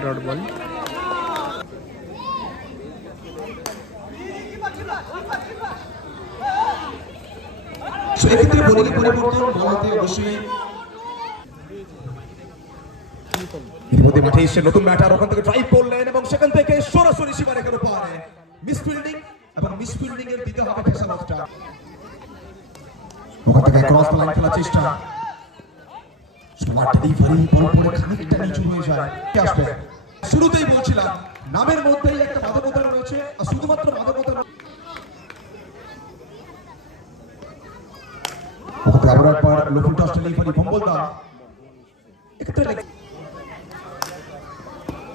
Dot ball. সেক্ষেত্রে বদলি পরিবর্তন বলতে অবশ্যই মাঠে এসে নতুন ব্যাটার, ওখান থেকে ড্রাইভ করলেন এবং সেখান থেকে সরাসরি সীমারেখার পারে মিস ফিল্ডিং এবং এর দিতে হবে ওখান থেকে ক্রস লাইন খেলার চেষ্টা। ডেলিভারি বল পড়ে খানিকটা নিচু হয়ে যায়। আসবে? শুরুতেই বলছিলাম, নামের মধ্যেই একটা মাদকতা রয়েছে, আর শুধুমাত্র। ওখানে আবার লেগ-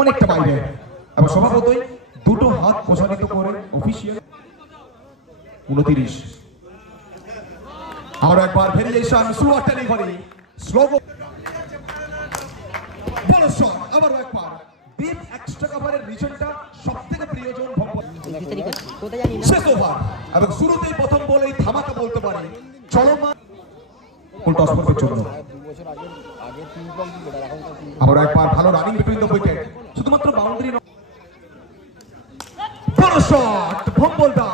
অনেকটা বাইরে। এবং স্বভাবতই দুটো হাত প্রসারিত করে অফিসিয়াল উনতিরিশ। আরও একবার ভেরিয়েশন স্লো ডেলিভারি স্লো এবং শুরুতেই প্রথম বলেই ধামাকা বলতে পারি, চলমান ফুল টস দু বছর আগে আগে তিন পক ছিল এখন তো তিন আবার একবার ভালো রানিং বিটুইন দ্য উইকেট শুধুমাত্র বাউন্ডারি বড় শট ভম্বলদা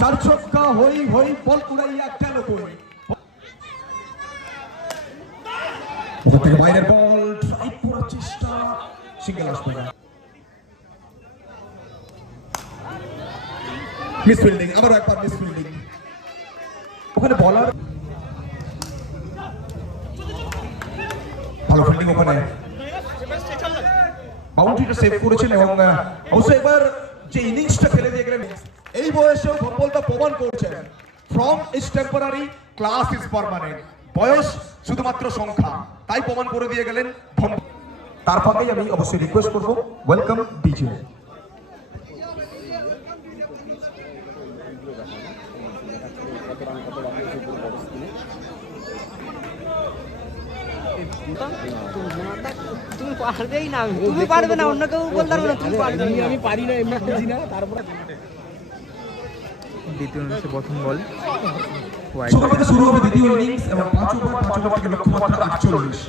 চার ছক্কা, হই হই বল উড়াইয়া গেল কই ওখান বাইরের বল ট্রাই করার চেষ্টা। সিঙ্গেল আসবে না মিস ফিল্ডিং আবার একবার মিস ফিল্ডিং ওখানে বলার ভালো ফিল্ডিং ওখানে। বাউন্ডারিটা সেভ করেছেন এবং অবশ্য এবার যে ইনিংসটা ফেলে দিয়ে গেলেন, এই বয়সেও ভম্বলটা প্রমাণ করছেন। Form is temporary class is permanent বয়স শুধুমাত্র সংখ্যা, তাই প্রমাণ করে দিয়ে গেলেন তার ফাঁকেই আমি অবশ্যই রিকোয়েস্ট করব ওয়েলকাম ডিজে তুমি পারবেই না তুমি পারবে না অন্য কেউ বলতে পারবে না তুমি পারবে আমি পারি না এমনি বুঝি না তারপরে দ্বিতীয় ইনিংসে প্রথম বল। ওয়াইড শুরু হবে দ্বিতীয় ইনিংস এবং পাঁচ ওভার পাঁচ ওভার লক্ষ্যমাত্রা আটচল্লিশ।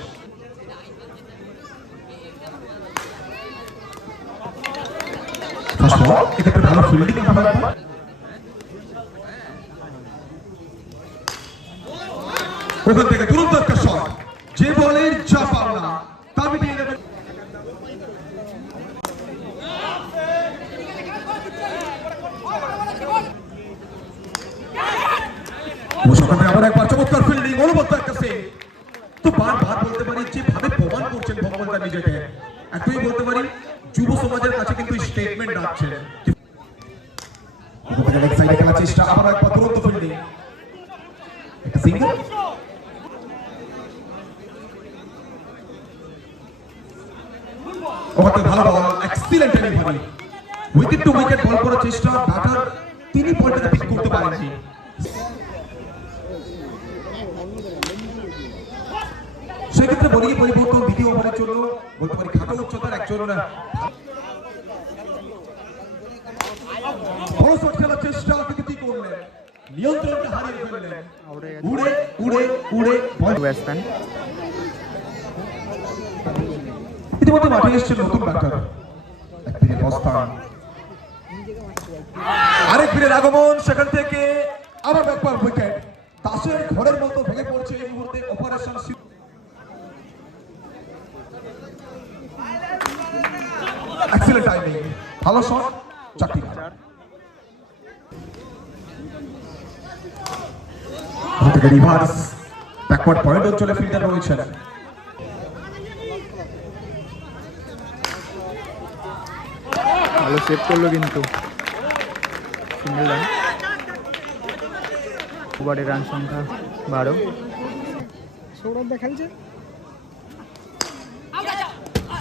ফার্স্ট বল এক্ষেত্রে ভালো ফিল্ডিং হবে ওখান থেকে তুরন্ত একটা শট যে বলের যা পাওনা তা মিটিয়ে দেবেন সেখানে আবার একবার চমৎকার ফিল্ডিং একটা সেভ তো বারবার বলতে পারি যেভাবে প্রমাণ করছেন ভগবানটা নিজেকে। একটাই বলতে পারি, যুব সমাজের কাছে কিন্তু স্টেটমেন্ট রাখছেন। লেগ সাইডে খেলার চেষ্টা, আবার একবার তুরন্ত ফিল্ডিং একটা সিঙ্গেল থেকে ভালো ball excellent delivery wicket to wicket ball করার চেষ্টা ব্যাটার তিনি বলটাকে পিক করতে পারেননি। সেক্ষেত্রে বলি পরিবর্তন দ্বিতীয় ওভারের জন্য বলতে পারি খাটো উচ্চতার ইতিমধ্যে এক দিনের অবস্থান আরেক বীরের আগমন সেখান থেকে আবার একবার উইকেট। দাসের ঘরের মতো ভেঙে পড়ছে এই মুহূর্তে ভালো shot run reverse backward point অঞ্চলে ফিল্ডার রয়েছেন ভালো সেভ করল কিন্তু। সিঙ্গেল রান সংখ্যা বারো। সৌরভ খেলছে ফার্স্ট বল ভালো টাইম ভালো প্লেসমেন্ট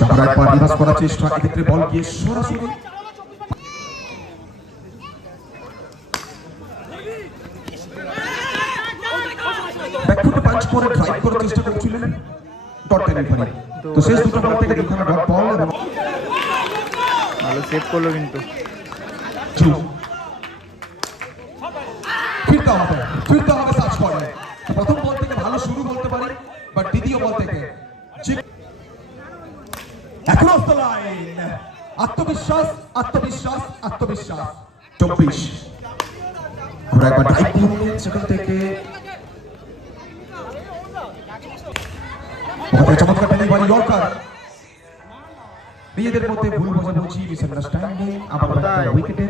তো- আবার একবার রিভার্স করার চেষ্টা এক্ষেত্রে বল গিয়ে সরাসরি ব্যাকফুটে পাঞ্চ করে ড্রাইভ করার চেষ্টা করছিলেন ডট ডেলিভারি তো শেষ দুটো বল থেকে দুখানা ডট বল ভালো সেভ করল কিন্তু টু ফিরতে হবে ফিরতে হবে সার্চ করে প্রথম বল থেকে ভালো শুরু করতে পারি বাট দ্বিতীয় বল থেকে অ্যাক্রস দ্য লাইন আত্মবিশ্বাস আত্মবিশ্বাস আত্মবিশ্বাস চব্বিশ ঘোরা একবার ড্রাইভ করলেন সেখান থেকে ওখানে চমৎকার ডেলিভারি ইয়র্কার নিজেদের মধ্যে ভুল বোঝাবুঝি মিসআন্ডারস্ট্যান্ডিং আবার উইকেটে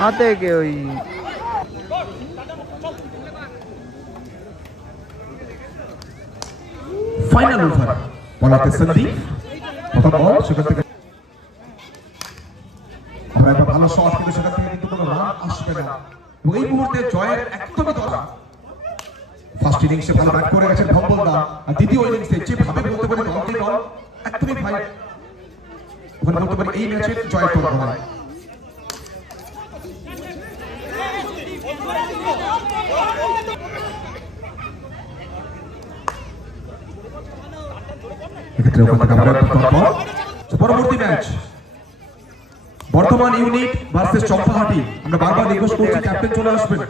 হাতে কে ওই ফাইনাল ওভার বলাতে সন্দীপ প্রথম বল, সেখান থেকে আমরা একটা ভালো শট কিন্তু সেখান থেকে কিন্তু কোনো রান আসবে না। এবং এই মুহূর্তে জয়ের একদমই দরকার। ফার্স্ট ইনিংসে ভালো ব্যাট করে গেছেন ভম্বল দা আর দ্বিতীয় ইনিংসে যেভাবে বলতে পারি দল, একদমই ফাইট ওখানে বলতে পারি এই ম্যাচের জয়ের দরকার ওখান ডট বল তো পরবর্তী ম্যাচ বর্তমান ইউনিট ভার্সেস চম্পাহাটি। আমরা বারবার রিকোয়েস্ট করছি ক্যাপ্টেন চলে আসবেন।